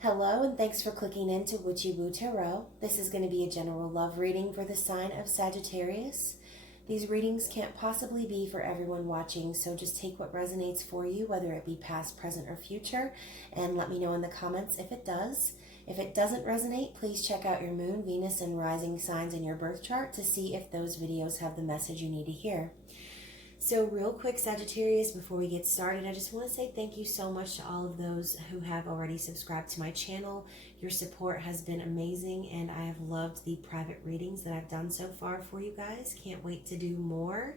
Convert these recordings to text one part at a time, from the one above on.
Hello, and thanks for clicking into Witchy-Woo Tarot. This is going to be a general love reading for the sign of Sagittarius. These readings can't possibly be for everyone watching, so just take what resonates for you, whether it be past, present, or future, and let me know in the comments if it does. If it doesn't resonate, please check out your moon, Venus, and rising signs in your birth chart to see if those videos have the message you need to hear. So real quick, Sagittarius, before we get started, I just want to say thank you so much to all of those who have already subscribed to my channel. Your support has been amazing, and I have loved the private readings that I've done so far for you guys. Can't wait to do more.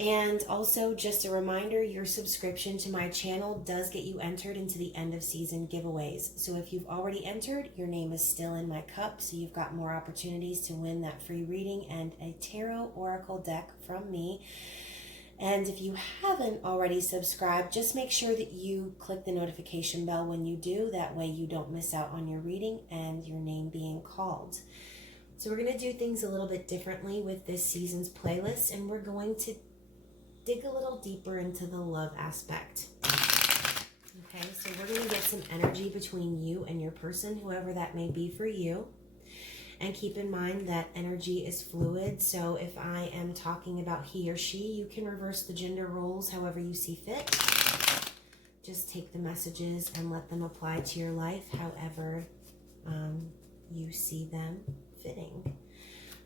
And also, just a reminder, your subscription to my channel does get you entered into the end of season giveaways. So if you've already entered, your name is still in my cup, so you've got more opportunities to win that free reading and a tarot oracle deck from me. And if you haven't already subscribed, just make sure that you click the notification bell when you do. That way you don't miss out on your reading and your name being called. So we're going to do things a little bit differently with this season's playlist, and we're going to dig a little deeper into the love aspect. Okay, so we're going to get some energy between you and your person, whoever that may be for you. And keep in mind that energy is fluid, so if I am talking about he or she, you can reverse the gender roles however you see fit. Just take the messages and let them apply to your life however you see them fitting.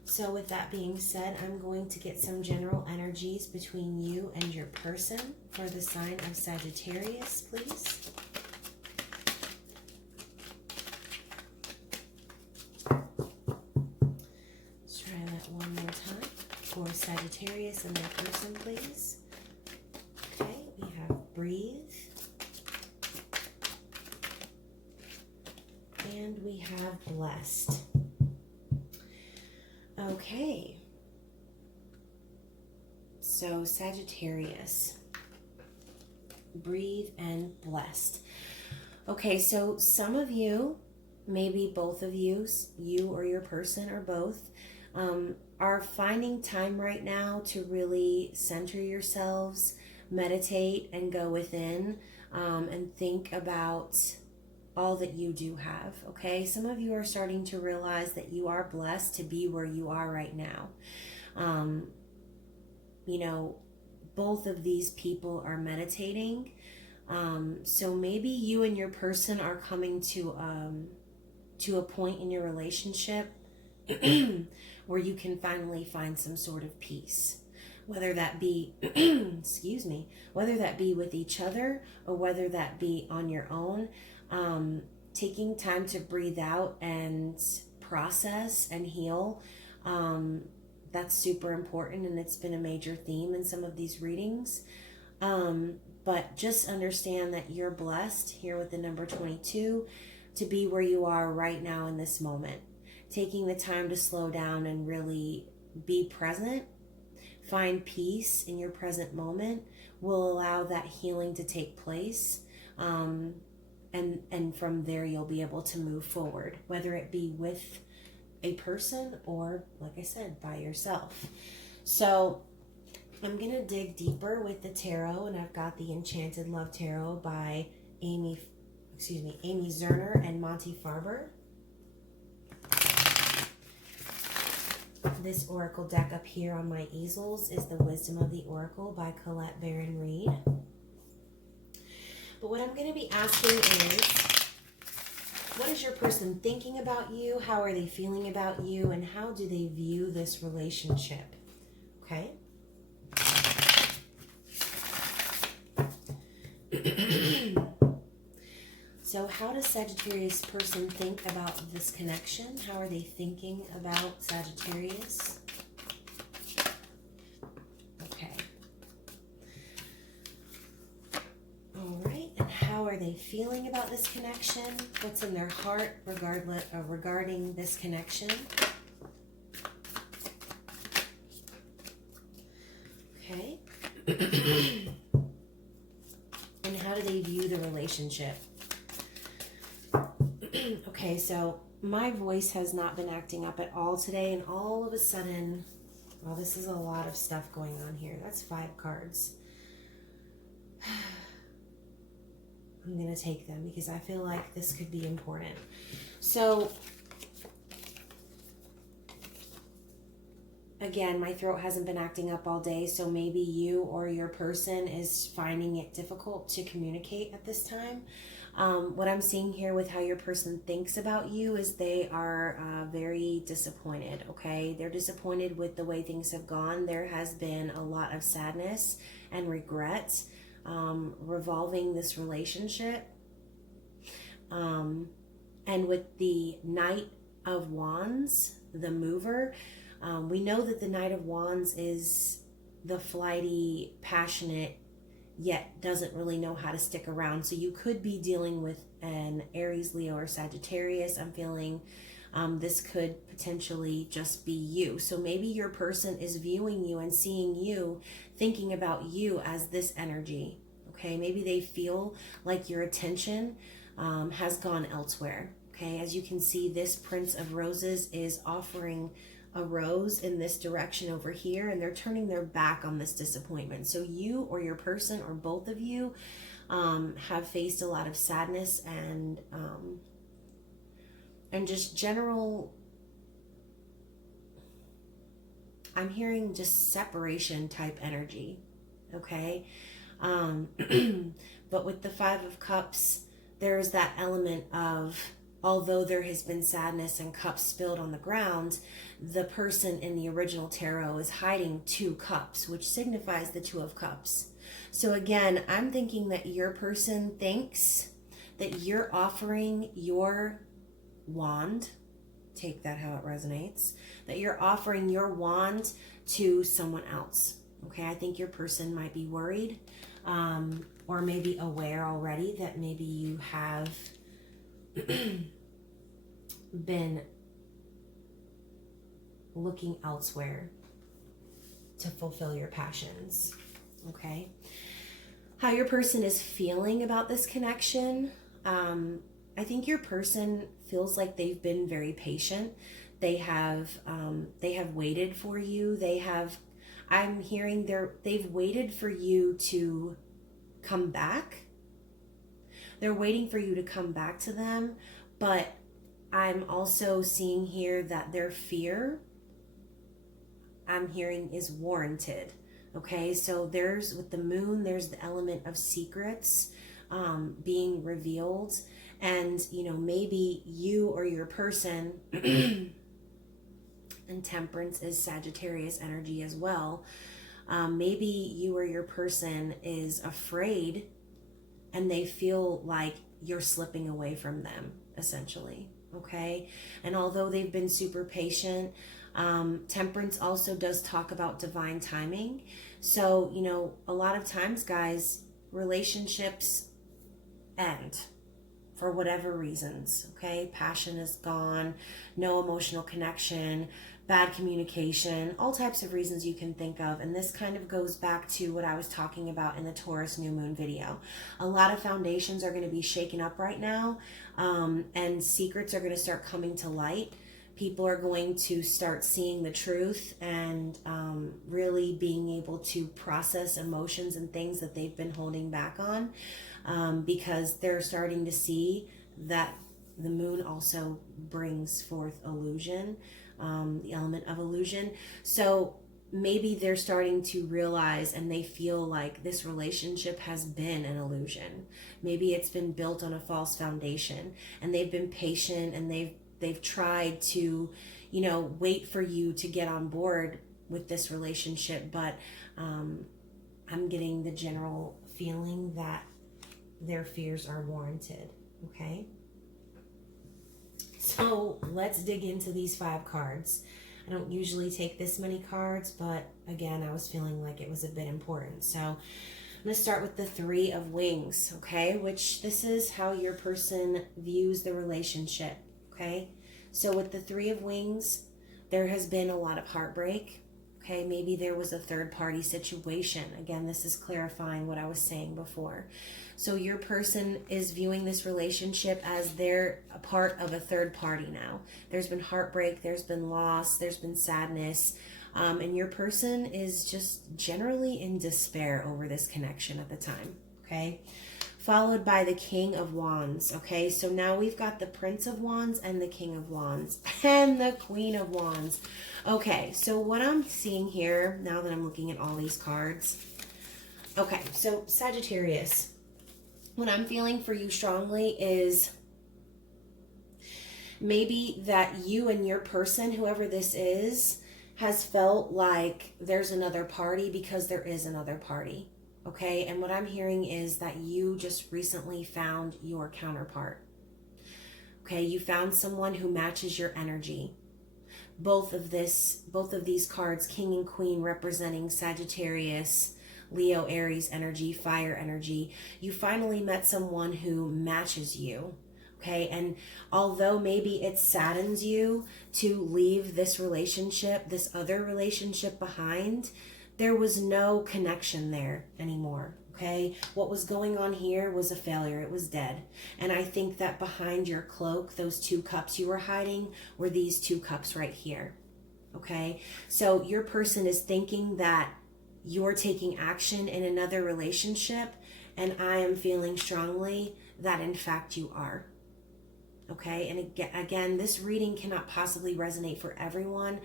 So with that being said, I'm going to get some general energies between you and your person for the sign of Sagittarius, please. One more time for Sagittarius and their person, please. Okay, we have breathe. And we have blessed. Okay. So Sagittarius, breathe and blessed. Okay, so some of you, maybe both of you, you or your person or both, are finding time right now to really center yourselves, meditate, and go within and think about all that you do have, okay? Some of you are starting to realize that you are blessed to be where you are right now. You know, both of these people are meditating. So maybe you and your person are coming to a point in your relationship where you can finally find some sort of peace, whether that be, excuse me, whether that be with each other or whether that be on your own. Taking time to breathe out and process and heal, that's super important, and it's been a major theme in some of these readings. But just understand that you're blessed here with the number 22 to be where you are right now in this moment. Taking the time to slow down and really be present, find peace in your present moment will allow that healing to take place. And from there, you'll be able to move forward, whether it be with a person or, like I said, by yourself. So I'm going to dig deeper with the tarot, and I've got the Enchanted Love Tarot by Amy Zerner and Monty Farber. This oracle deck up here on my easels is the Wisdom of the Oracle by Colette Baron Reed. But what I'm going to be asking is, what is your person thinking about you? How are they feeling about you? And how do they view this relationship? Okay. So how does Sagittarius person think about this connection? How are they thinking about Sagittarius? Okay. All right. And how are they feeling about this connection? What's in their heart regarding this connection? Okay. And how do they view the relationship? Okay, so my voice has not been acting up at all today, and all of a sudden, well, this is a lot of stuff going on here. That's 5 cards. I'm going to take them because I feel like this could be important. So, again, my throat hasn't been acting up all day, so maybe you or your person is finding it difficult to communicate at this time. What I'm seeing here with how your person thinks about you is they are very disappointed, okay? They're disappointed with the way things have gone. There has been a lot of sadness and regret revolving this relationship. And with the Knight of Wands, the mover, we know that the Knight of Wands is the flighty, passionate, yet doesn't really know how to stick around. So you could be dealing with an Aries, Leo, or Sagittarius. I'm feeling this could potentially just be you. So maybe your person is viewing you and seeing you, thinking about you as this energy. Okay, maybe they feel like your attention has gone elsewhere. Okay, as you can see, this Prince of Roses is offering a rose in this direction over here, and they're turning their back on this disappointment. So you or your person or both of you have faced a lot of sadness and just general, I'm hearing just separation type energy. Okay, but with the Five of Cups, there's that element of, although there has been sadness and cups spilled on the ground, the person in the original tarot is hiding 2 cups, which signifies the Two of Cups. So again, I'm thinking that your person thinks that you're offering your wand, take that how it resonates, that you're offering your wand to someone else. Okay, I think your person might be worried or maybe aware already that maybe you have been looking elsewhere to fulfill your passions. Okay, how your person is feeling about this connection, I think your person feels like they've been very patient. They have waited for you. I'm hearing they've waited for you to come back. They're waiting for you to come back to them, but I'm also seeing here that their fear, I'm hearing, is warranted. Okay, so there's, with the moon, there's the element of secrets being revealed. And, you know, maybe you or your person, and Temperance is Sagittarius energy as well. Maybe you or your person is afraid and they feel like you're slipping away from them, essentially. Okay, and although they've been super patient, Temperance also does talk about divine timing. So, you know, a lot of times, guys, relationships end for whatever reasons. Okay, passion is gone, no emotional connection, bad communication, all types of reasons you can think of. And this kind of goes back to what I was talking about in the Taurus new moon video. A lot of foundations are going to be shaken up right now, and secrets are going to start coming to light. People are going to start seeing the truth and really being able to process emotions and things that they've been holding back on, because they're starting to see that the moon also brings forth illusion, the element of illusion. So maybe they're starting to realize, and they feel like this relationship has been an illusion. Maybe it's been built on a false foundation, and they've been patient, and they've tried to, you know, wait for you to get on board with this relationship. But I'm getting the general feeling that their fears are warranted. Okay, so let's dig into these 5 cards. I don't usually take this many cards, but again, I was feeling like it was a bit important. So I'm going to start with the 3 of Wings, okay, which this is how your person views the relationship. Okay, so with the 3 of Wings, there has been a lot of heartbreak. Okay, maybe there was a third party situation. Again, this is clarifying what I was saying before. So your person is viewing this relationship as they're a part of a third party now. There's been heartbreak, there's been loss, there's been sadness, and your person is just generally in despair over this connection at the time. Okay, followed by the King of Wands. Okay, so now we've got the Prince of Wands and the King of Wands and the Queen of Wands. Okay, so what I'm seeing here, now that I'm looking at all these cards. Okay, so Sagittarius, what I'm feeling for you strongly is maybe that you and your person, whoever this is, has felt like there's another party because there is another party. Okay, and what I'm hearing is that you just recently found your counterpart. Okay, you found someone who matches your energy. Both of these cards, King and Queen, representing Sagittarius, Leo, Aries energy, fire energy. You finally met someone who matches you. Okay, and although maybe it saddens you to leave this relationship, this other relationship behind, there was no connection there anymore. Okay, what was going on here was a failure. It was dead. And I think that behind your cloak, those 2 cups you were hiding were these 2 cups right here. Okay, so your person is thinking that you're taking action in another relationship, and I am feeling strongly that in fact you are. Okay, and again, this reading cannot possibly resonate for everyone.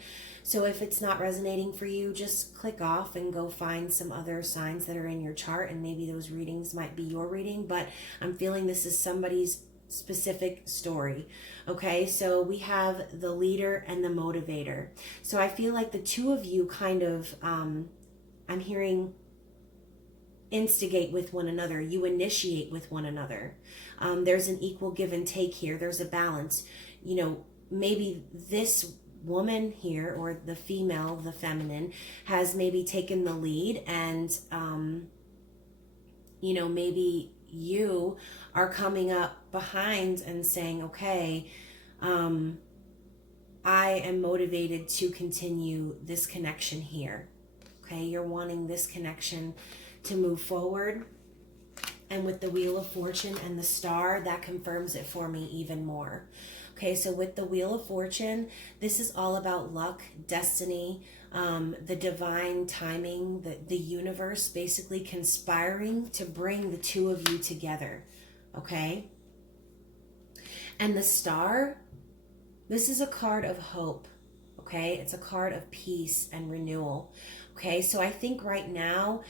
So if it's not resonating for you, just click off and go find some other signs that are in your chart, and maybe those readings might be your reading. But I'm feeling this is somebody's specific story. Okay, so we have the leader and the motivator. So I feel like the 2 of you kind of, I'm hearing, instigate with one another. You initiate with one another. There's an equal give and take here. There's a balance. You know, maybe this woman here, or the female, the feminine, has maybe taken the lead, and you know, maybe you are coming up behind and saying, okay, I am motivated to continue this connection here. Okay, you're wanting this connection to move forward. And with the Wheel of Fortune and the Star, that confirms it for me even more. Okay, so with the Wheel of Fortune, this is all about luck, destiny, the divine timing, the universe basically conspiring to bring the 2 of you together. Okay? And the Star, this is a card of hope. Okay? It's a card of peace and renewal. Okay, so I think right now,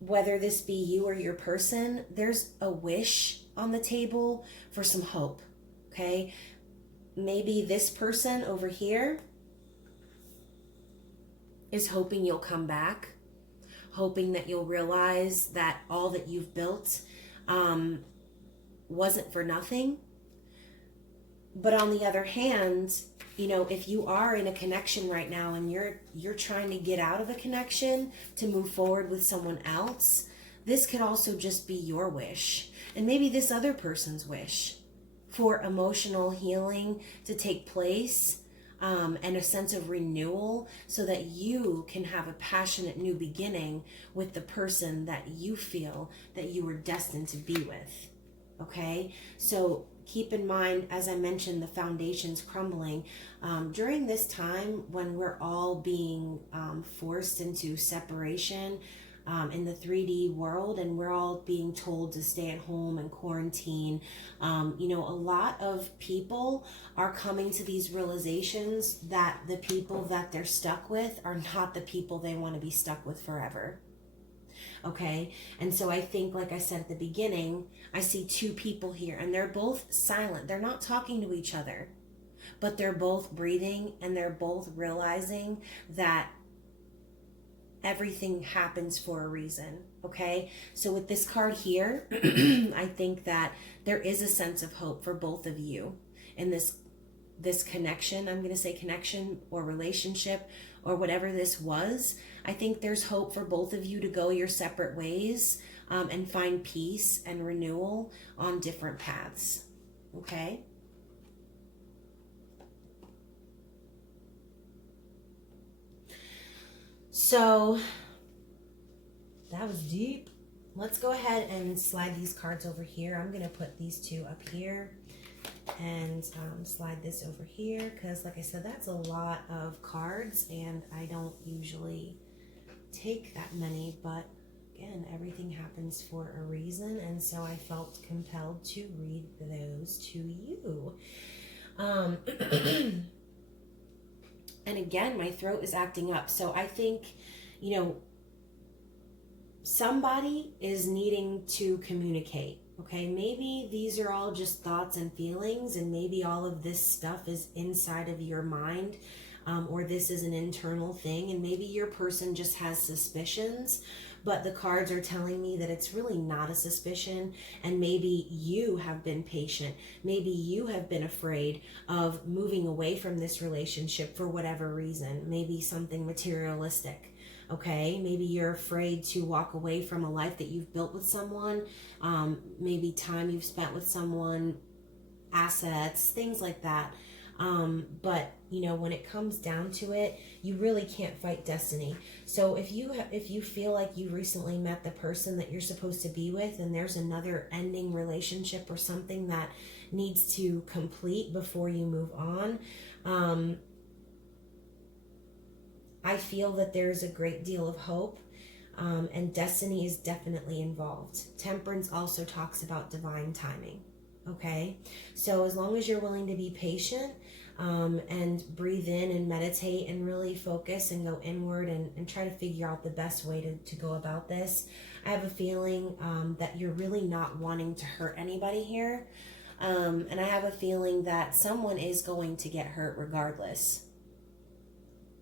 whether this be you or your person, there's a wish on the table for some hope. Okay, maybe this person over here is hoping you'll come back, hoping that you'll realize that all that you've built wasn't for nothing. But on the other hand, you know, if you are in a connection right now and you're trying to get out of a connection to move forward with someone else, this could also just be your wish, and maybe this other person's wish, for emotional healing to take place, and a sense of renewal, so that you can have a passionate new beginning with the person that you feel that you were destined to be with. Okay, so keep in mind, as I mentioned, the foundation's crumbling. During this time when we're all being forced into separation in the 3D world, and we're all being told to stay at home and quarantine, you know, a lot of people are coming to these realizations that the people that they're stuck with are not the people they want to be stuck with forever. Okay, and so I think, like I said at the beginning, I see 2 people here, and they're both silent. They're not talking to each other, but they're both breathing, and they're both realizing that everything happens for a reason. Okay, so with this card here, I think that there is a sense of hope for both of you in this connection. I'm going to say connection or relationship or whatever this was. I think there's hope for both of you to go your separate ways, and find peace and renewal on different paths. Okay? So that was deep. Let's go ahead and slide these cards over here. I'm going to put these 2 up here and slide this over here, because like I said, that's a lot of cards, and I don't usually take that many, but again, everything happens for a reason, and so I felt compelled to read those to you. And again, my throat is acting up. So I think, you know, somebody is needing to communicate. Okay, maybe these are all just thoughts and feelings, and maybe all of this stuff is inside of your mind, or this is an internal thing, and maybe your person just has suspicions, but the cards are telling me that it's really not a suspicion, and maybe you have been patient. Maybe you have been afraid of moving away from this relationship for whatever reason, maybe something materialistic. Okay, maybe you're afraid to walk away from a life that you've built with someone, maybe time you've spent with someone, assets, things like that. But you know, when it comes down to it, you really can't fight destiny. So if you feel like you recently met the person that you're supposed to be with, and there's another ending relationship or something that needs to complete before you move on, I feel that there's a great deal of hope, and destiny is definitely involved. Temperance also talks about divine timing. Okay, so as long as you're willing to be patient, and breathe in and meditate and really focus and go inward and try to figure out the best way to go about this, I have a feeling that you're really not wanting to hurt anybody here. And I have a feeling that someone is going to get hurt regardless.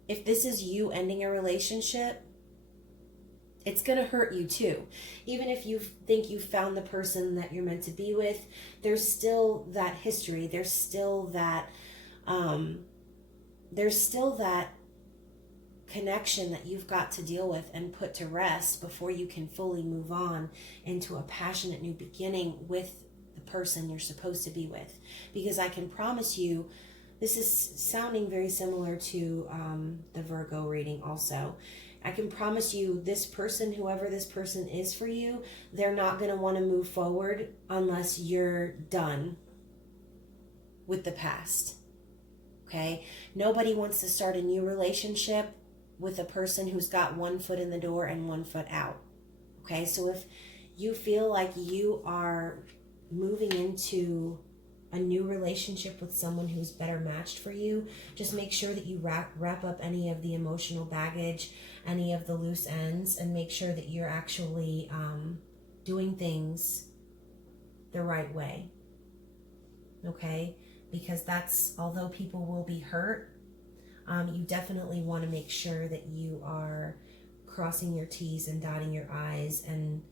If this is you ending a relationship, it's going to hurt you too. Even if you think you found the person that you're meant to be with, there's still that history. There's still that connection that you've got to deal with and put to rest before you can fully move on into a passionate new beginning with the person you're supposed to be with. Because I can promise you, this is sounding very similar to the Virgo reading also. I can promise you this person, whoever this person is for you, they're not going to want to move forward unless you're done with the past. Okay? Nobody wants to start a new relationship with a person who's got one foot in the door and one foot out. Okay? So if you feel like you are moving into a new relationship with someone who's better matched for you, just make sure that you wrap up any of the emotional baggage, any of the loose ends, and make sure that you're actually doing things the right way. Okay? Because that's, although people will be hurt, you definitely want to make sure that you are crossing your T's and dotting your I's and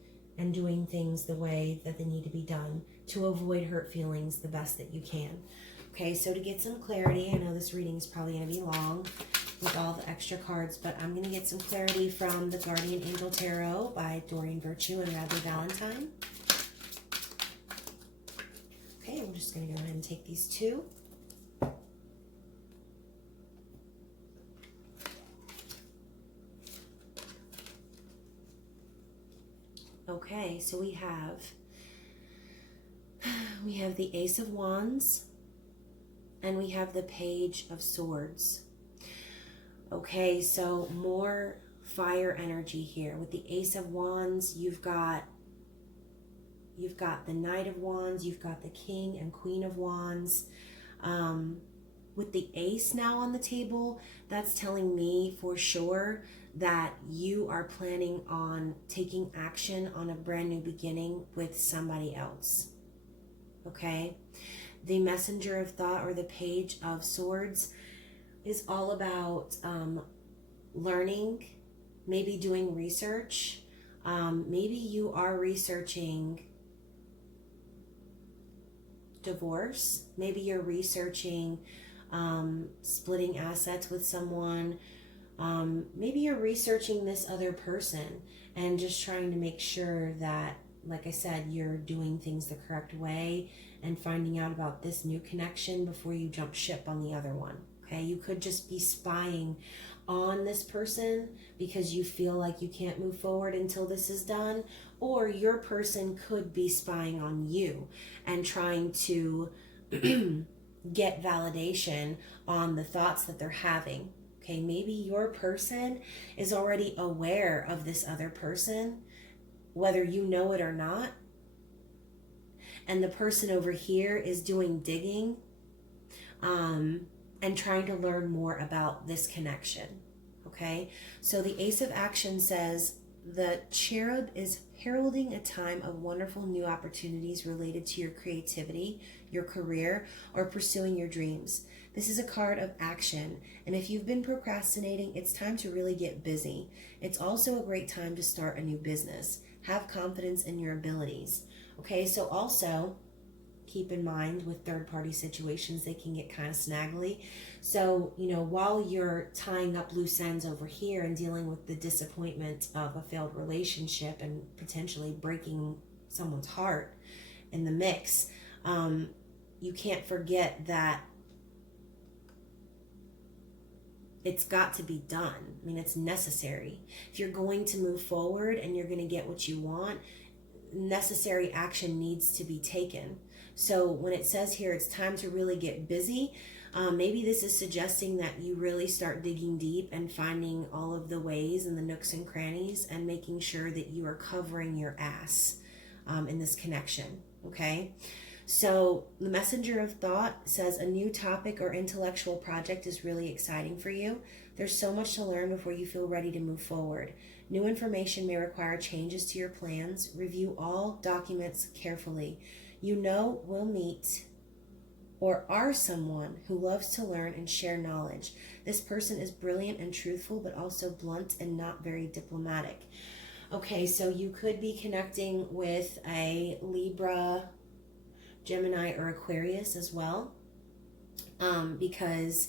doing things the way that they need to be done to avoid hurt feelings the best that you can. Okay, so to get some clarity, I know this reading is probably going to be long with all the extra cards, but I'm going to get some clarity from the Guardian Angel Tarot by Doreen Virtue and Radley Valentine. Okay, we're just going to go ahead and take these two. Okay, so we have the Ace of Wands and we have the Page of Swords. Okay, so more fire energy here. With the Ace of Wands, you've got the Knight of Wands, you've got the King and Queen of Wands. With the Ace now on the table, that's telling me for sure that you are planning on taking action on a brand new beginning with somebody else. Okay? The Messenger of Thought, or the Page of Swords, is all about learning, maybe doing research. Maybe you are researching divorce. Maybe you're researching splitting assets with someone. Maybe you're researching this other person and just trying to make sure that, like I said, you're doing things the correct way and finding out about this new connection before you jump ship on the other one. Okay, you could just be spying on this person because you feel like you can't move forward until this is done, or your person could be spying on you and trying to get validation on the thoughts that they're having. Okay, maybe your person is already aware of this other person whether you know it or not. And the person over here is doing digging and trying to learn more about this connection. Okay, so the Ace of Action says the cherub is heralding a time of wonderful new opportunities related to your creativity, your career, or pursuing your dreams. This is a card of action, and if you've been procrastinating, it's time to really get busy. It's also a great time to start a new business. Have confidence in your abilities. Okay, so also keep in mind with third-party situations, they can get kind of snaggly. So, while you're tying up loose ends over here and dealing with the disappointment of a failed relationship and potentially breaking someone's heart in the mix, you can't forget that it's got to be done. I mean, it's necessary. If you're going to move forward and you're going to get what you want, necessary action needs to be taken. So when it says here it's time to really get busy, maybe this is suggesting that you really start digging deep and finding all of the ways and the nooks and crannies and making sure that you are covering your ass in this connection, okay? So the messenger of thought says a new topic or intellectual project is really exciting for you. There's so much to learn before you feel ready to move forward. New information may require changes to your plans. Review all documents carefully. Will meet or are someone who loves to learn and share knowledge. This person is brilliant and truthful, but also blunt and not very diplomatic. Okay, so you could be connecting with a Libra, Gemini, or Aquarius as well, because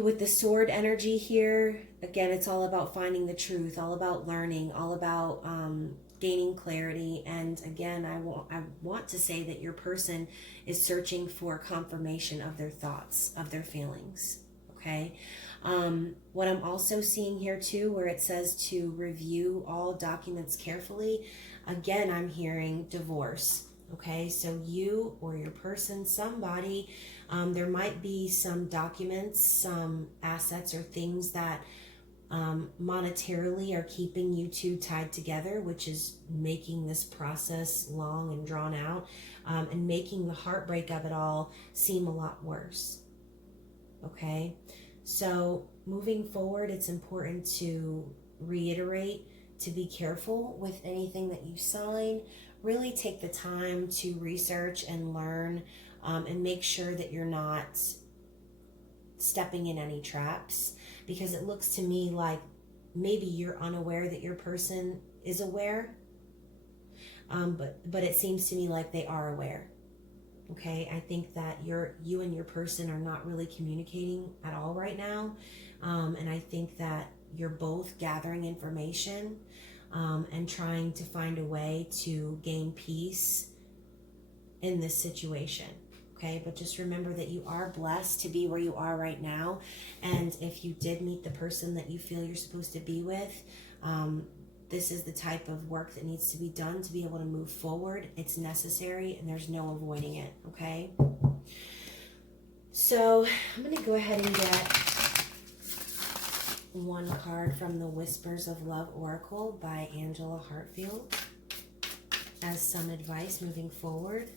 with the sword energy here, again, it's all about finding the truth, all about learning, all about gaining clarity. And again, I want to say that your person is searching for confirmation of their thoughts, of their feelings. Okay. What I'm also seeing here too, where it says to review all documents carefully, again, I'm hearing divorce. Okay, so you or your person, somebody, there might be some documents, some assets or things that monetarily are keeping you two tied together, which is making this process long and drawn out, and making the heartbreak of it all seem a lot worse. Okay, so moving forward, it's important to reiterate to be careful with anything that you sign. Really take the time to research and learn, and make sure that you're not stepping in any traps, because it looks to me like maybe you're unaware that your person is aware, but it seems to me like they are aware. Okay, I think that you and your person are not really communicating at all right now, and I think that you're both gathering information and trying to find a way to gain peace in this situation. Okay, but just remember that you are blessed to be where you are right now, and if you did meet the person that you feel you're supposed to be with, this is the type of work that needs to be done to be able to move forward. It's necessary and there's no avoiding it. Okay, so I'm going to go ahead and get one card from the Whispers of Love Oracle by Angela Hartfield as some advice moving forward.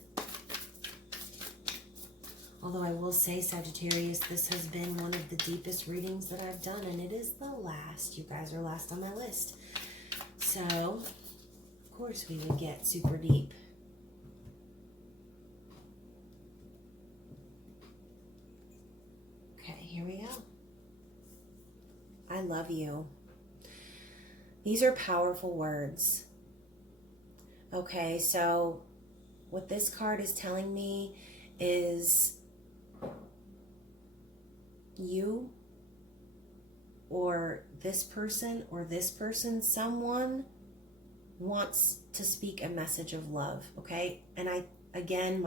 Although I will say, Sagittarius, this has been one of the deepest readings that I've done, and it is the last. You guys are last on my list. So, of course, we would get super deep. Okay, here we go. I love you. These are powerful words. Okay, so what this card is telling me is you or this person, someone wants to speak a message of love, okay? And again,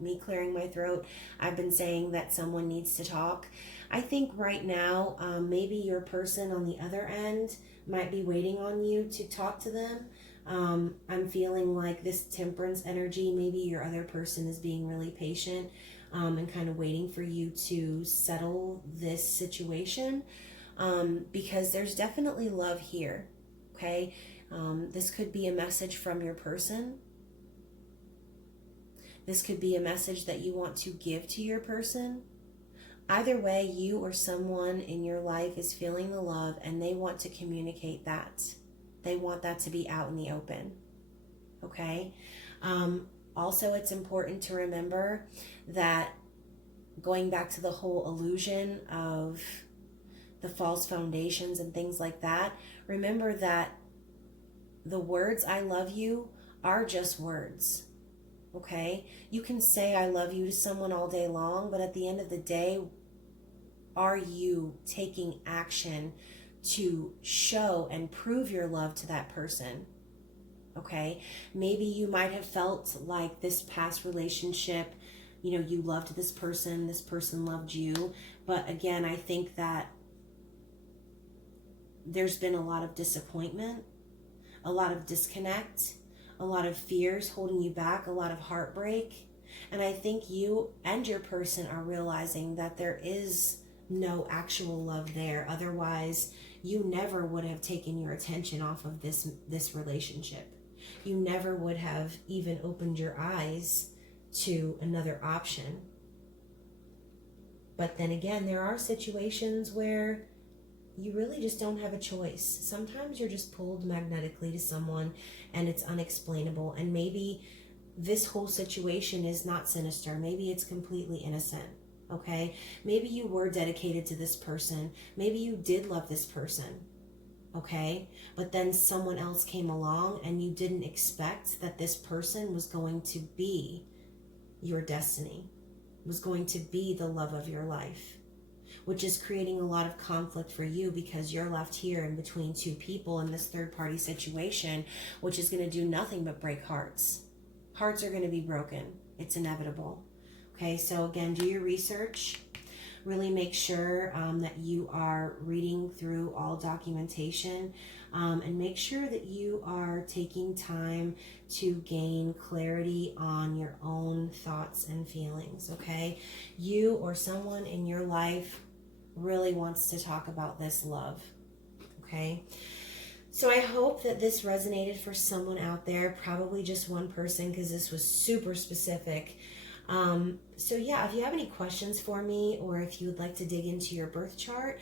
me clearing my throat, I've been saying that someone needs to talk. I think right now, maybe your person on the other end might be waiting on you to talk to them. I'm feeling like this temperance energy, maybe your other person is being really patient and kind of waiting for you to settle this situation, because there's definitely love here, okay? This could be a message from your person. This could be a message that you want to give to your person. Either way, you or someone in your life is feeling the love and they want to communicate that. They want that to be out in the open. Okay? Also, it's important to remember that going back to the whole illusion of the false foundations and things like that, remember that the words "I love you" are just words. Okay? You can say "I love you" to someone all day long, but at the end of the day, are you taking action to show and prove your love to that person? Okay? Maybe you might have felt like this past relationship, you loved this person loved you, but again, I think that there's been a lot of disappointment, a lot of disconnect, a lot of fears holding you back, a lot of heartbreak. And I think you and your person are realizing that there is no actual love there. Otherwise, you never would have taken your attention off of this relationship. You never would have even opened your eyes to another option. But then again, there are situations where you really just don't have a choice. Sometimes you're just pulled magnetically to someone and it's unexplainable. And maybe this whole situation is not sinister. Maybe it's completely innocent. Okay? Maybe you were dedicated to this person. Maybe you did love this person. Okay? But then someone else came along and you didn't expect that this person was going to be your destiny, was going to be the love of your life, which is creating a lot of conflict for you because you're left here in between two people in this third party situation, which is going to do nothing but break hearts. Hearts are going to be broken. It's inevitable. Okay, so again, do your research. Really make sure that you are reading through all documentation, and make sure that you are taking time to gain clarity on your own thoughts and feelings, okay? You or someone in your life really wants to talk about this love, okay? So I hope that this resonated for someone out there, probably just one person because this was super specific. So yeah, if you have any questions for me or if you would like to dig into your birth chart,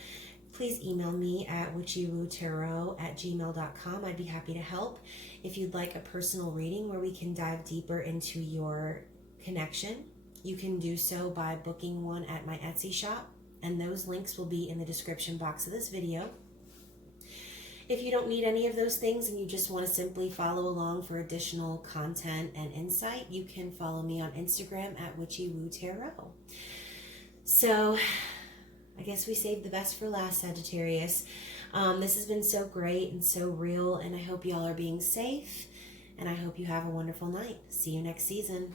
please email me at witchywootarot@gmail.com. I'd be happy to help. If you'd like a personal reading where we can dive deeper into your connection, you can do so by booking one at my Etsy shop, and those links will be in the description box of this video. If you don't need any of those things and you just want to simply follow along for additional content and insight, you can follow me on Instagram at Witchy-Woo. So I guess we saved the best for last, Sagittarius. This has been so great and so real, and I hope y'all are being safe, and I hope you have a wonderful night. See you next season.